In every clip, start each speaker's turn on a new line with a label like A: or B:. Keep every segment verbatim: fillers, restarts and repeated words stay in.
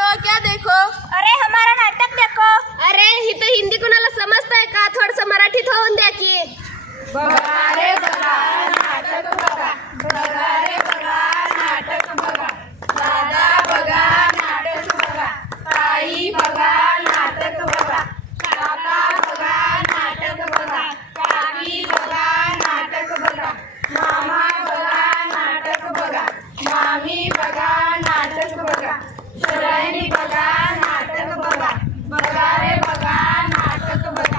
A: सुनो, क्या देखो?
B: अरे हमारा नाटक देखो.
C: अरे ही तर हिंदी कुणाला समजतंय का? थोडस मराठीत होऊन द्या की.
A: बघा रे बघा नाटक बघा, बघा रे बघा नाटक बघा, दादा बघा नाटक बघा, ताई बघा नाटक बघा, काका बघा नाटक बघा, काकी बघा नाटक बघा, मामा बघा नाटक बघा, मामी बघा नाटक बघा, सरांनी बघा नाटक बघा, बघा रे बघा नाटक बघा.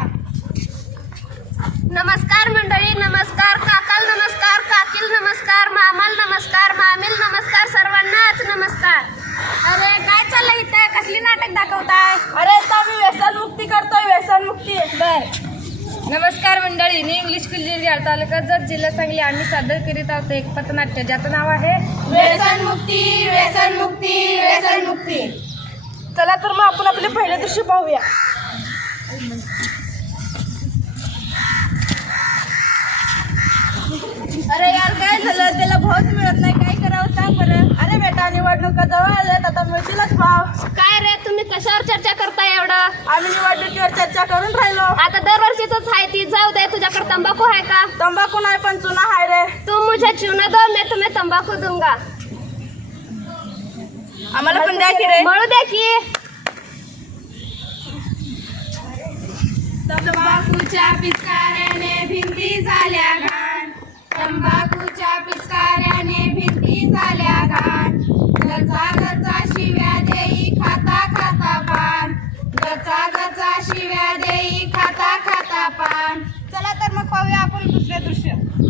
C: नमस्कार मंडळी, नमस्कार काकाल, नमस्कार काकील, नमस्कार मामाल, नमस्कार मामील, नमस्कार सर्वांनाच नमस्कार.
B: अरे काय चाललंय इथे? कसली नाटक दाखवताय?
A: अरे तर आम्ही व्यसनमुक्ती करतोय, व्यसनमुक्ती.
B: बर.
D: नमस्कार मंडळी, मी इंग्लिश जिल्हा तालुका जत जिल्हा सांगली. आम्ही सादर करीत आहोत एक पथनाट्य ज्याचं नाव आहे
A: व्यसनमुक्ती, व्यसनमुक्ती, व्यसनमुक्ती. चला तर मग आपण आपले पहिल्या दृश्य पाहूया. अरे यार काय झालं? त्याला भावच मिळत नाही, काय करावं सांग बरं. अरे बेटा, निवडणुका जवळ आल्यात, आता मिळतीलच भाव.
C: काय रे, तुम्ही कशावर चर्चा करताय एवढं?
A: आम्ही निवडणुकीवर चर्चा करून राहिलो.
C: आता दरवर्षीच आहे ती. जाऊ दे, तुझ्याकडे तंबाखू आहे का?
A: तंबाखू नाही पण चुना हाय रे.
C: तुम मुझे चूना दो, मैं तुम्हें तंबाखू दूंगा.
A: आम्हाला पण द्या की रे.
C: मळू दे की.
A: तंबाखूच्या पिचकाऱ्याने भिंती झाल्या घाण, तंबाखूच्या पिचकाऱ्याने भिंती झाल्या घाण, गचा गचा शिव्या देई खाता खाता पान, गचा गचा शिव्या देई खाता खाता पान. चला तर मग पाहूया आपण दुसरे दृश्य.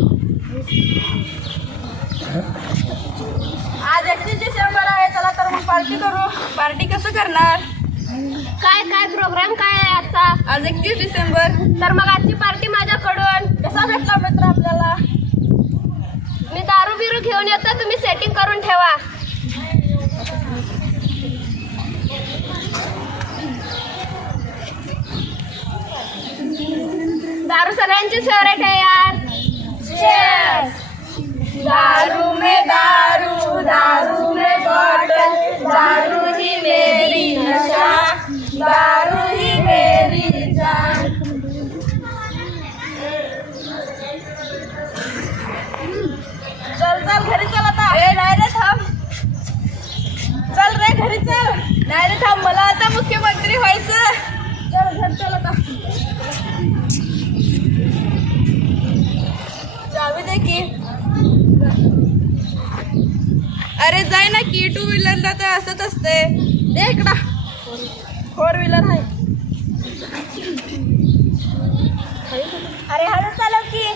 A: आज एकतीस डिसेंबर आहे, चला तर मग पार्टी करू. पार्टी कसं करणार?
C: काय काय प्रोग्राम काय आहे आजचा?
A: आज एकतीस डिसेंबर.
C: तर मग आजची पार्टी माझ्याकडून.
A: कसा भेटला मित्र आपल्याला?
C: मी दारू बिरू घेऊन येतो, तुम्ही सेटिंग करून ठेवा. दारू सगळ्यांची फेवरेट आहे यार.
A: Cheers! दारू में दारू, दारू में बॉटल, दारू ही मेरी नशा, दारू ही मेरी जान. चल चल घरी चल आता. ए नाही रे थांब. चल रे घरी चल. नाही रे थांब, मला आता मुख्यमंत्री व्हायचं. चल घर चल आता. चावी दे की. अरे जाय ना की. टू व्हीलरला तर असंच असते. दे इकडा. फोर व्हीलर आहे.
B: अरे हळू चालव की.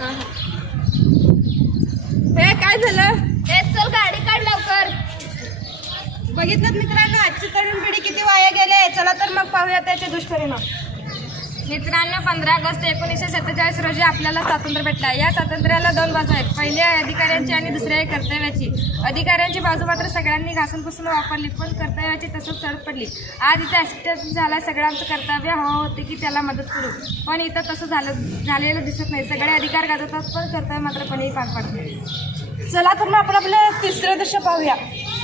A: हे काय झालं?
C: ए चल गाडी काढ लवकर.
A: बघितलं मित्रांनो, आजची तरुण पिढी किती वाया गेले. चला तर मग पाहूया त्याचे दुष्परिणाम.
D: मित्रांनो, पंधरा ऑगस्ट एकोणीसशे सत्तेचाळीस रोजी आपल्याला स्वातंत्र्य भेटला. या स्वातंत्र्याला दोन बाजू आहेत, पहिल्या अधिकाऱ्यांची आणि दुसऱ्या कर्तव्याची. अधिकाऱ्यांची बाजू मात्र सगळ्यांनी घासून पुसून वापरली, पण कर्तव्याची तसंच सड पडली. आज इथे ॲक्सिडेंट झाला, सगळ्यांचं कर्तव्य हवं होते की त्याला मदत करू, पण इथं तसं झालं झालेलं दिसत नाही. सगळे अधिकार गाजवतात, पण कर्तव्य मात्र कोणीही पार पाडत नाही.
A: चला तर मग आपण आपलं तिसरं दृश्य पाहूया.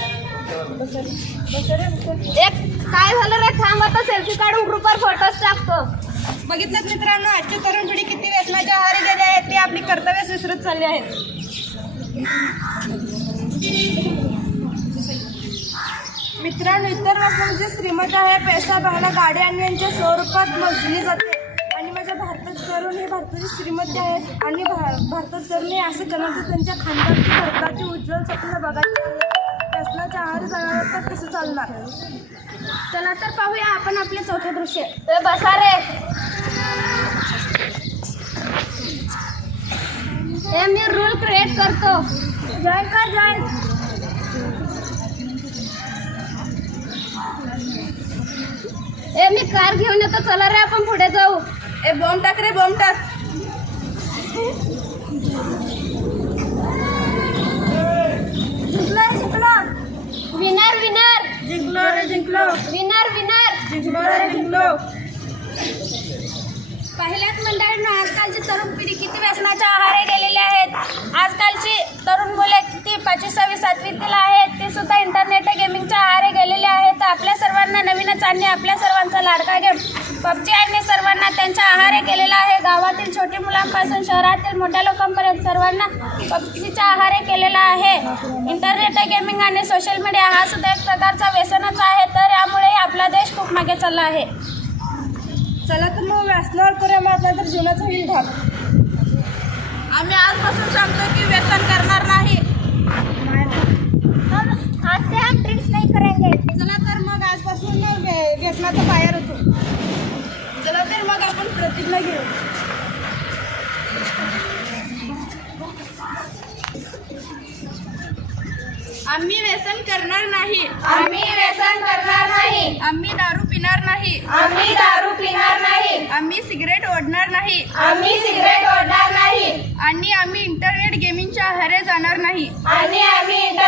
C: एक काय झालं रे, थांब आता सेल्फी काढून ग्रुपवर फोटोज टाकतो.
A: बघितलं मित्रांनो, आजची तरुण पिढी किती व्यसनाच्या आहारी गेली आहे. ते आपली कर्तव्य विसरत चालली आहेत. मित्रांनो, इतर व्यसन म्हणजे श्रीमंत आहे, पैसा बंगला गाडी आणि यांच्या स्वरूपात मोजली जाते. आणि माझ्या भारतात तरुण हे भारताचे श्रीमंत आहे आणि भारतात तरुण हे असं जनाचं त्यांच्या खानदानची भारताचे उज्ज्वल स्वप्न बघायचे आहे. व्यसनाच्या आहारी जाणार तर कसं चालणार?
B: चला तर पाहूया आपण आपले चौथे दृश्य.
C: ए बसा रे. ए मी रूल क्रिएट करतो.
B: जॉईन कर जॉईन.
C: ए मी कार घेऊन येतो, चला रे आपण पुढे जाऊ.
A: ए बॉम्ब टाक रे, बॉम्ब टाक.
B: जिंकलो जिंकलो.
C: विनर विनर
A: जिंकलो रे जिंकलो.
C: विनर विनर
A: जिंकलो रे जिंकलो.
B: पहिल्याच मंडळींनो, आजकालची तरुण पिढी किती व्यसनाच्या आहारी गेलेली आहेत. आजकालची तरुण मुले किती पाचवी सहावी सातवीतील आहेत, ते सुद्धा इंटरनेट गेमिंगच्या आहारी गेलेले आहेत. आपल्या दिवसांनी आपल्या सर्वांचा लाडका गेम पबजी आणि सर्वांना त्यांच्या आहारी केलेला आहे. गावातील छोटी मुलांपासून शहरातील मोठ्या लोकांपर्यंत सर्वांना पबजीच्या आहारी केलेला आहे. इंटरनेट गेमिंग आणि सोशल मीडिया हा सुद्धा एक प्रकारचा व्यसनच आहे. तर यामुळे आपला देश खूप मागे चालला आहे.
D: चला तर मग व्यसनावर करूया मात नाही तर जीवनाचा होईल ढाल.
A: आम्ही आजपासून सांगतो की व्यसन करणार नाही.
B: आज से हम ड्रिंक्स नहीं करेंगे.
A: चला तर मग आजपासून व्य- व्यसनाचं बाहेर होतो. चला तर मग आपण प्रतिज्ञा घेऊ. आम्ही व्यसन करणार नाही.
B: आम्ही व्यसन करणार नाही.
A: आम्ही दारू पिणार नाही.
B: आम्ही दारू पिणार नाही.
A: आम्ही सिगरेट ओढणार नाही.
B: आम्ही सिगरेट ओढणार नाही.
A: आणि आम्ही इंटरनेट गेमिंगच्या आहारे जाणार नाही.
B: आणि आम्ही इंटर